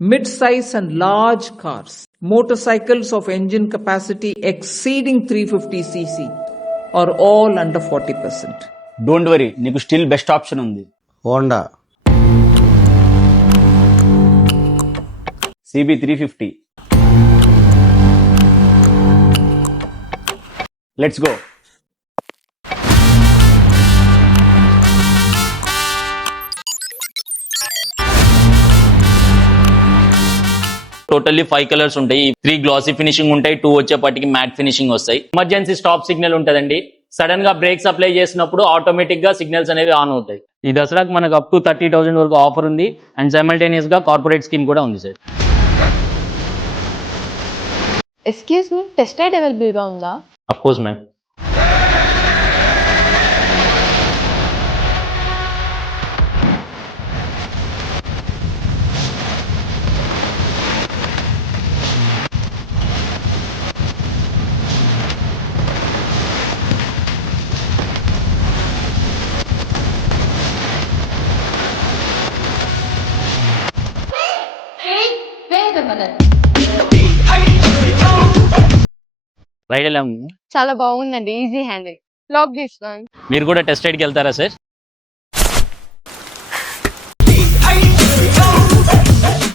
mid-size and large cars, motorcycles of engine capacity exceeding 350cc are all under 40%. Don't worry, నీకు still best option ఉంది. Honda CB350. Let's go. Totally 5 కలర్స్ ఉంటాయి. 3 glossy finishing ఉంటాయి, 2 వచ్చేపటికి matte finishing వస్తాయి. Emergency stop signal ఉంటదండి. సడన్ గా breaks apply చేసినప్పుడు ఆటోమేటిక్ గా సిగ్నల్స్ అనేవి ఆన్ అవుతాయి. ఈ దసరాకి మనకు అప్ టు 30,000 వరకు ఆఫర్ ఉంది అండ్ సైమల్టేనియస్ గా కార్పొరేట్ స్కీమ్ కూడా ఉంది sir. Excuse me, test ride అవైలబుల్గా ఉందా? Of course ma'am. రైడ్ ఎలా ఉంది? చాలా బాగుందండి, ఈజీ హ్యాండిల్. లాక్ చేస్తాను. మీరు కూడా టెస్ట్ రైడ్కి వెళ్తారా సార్?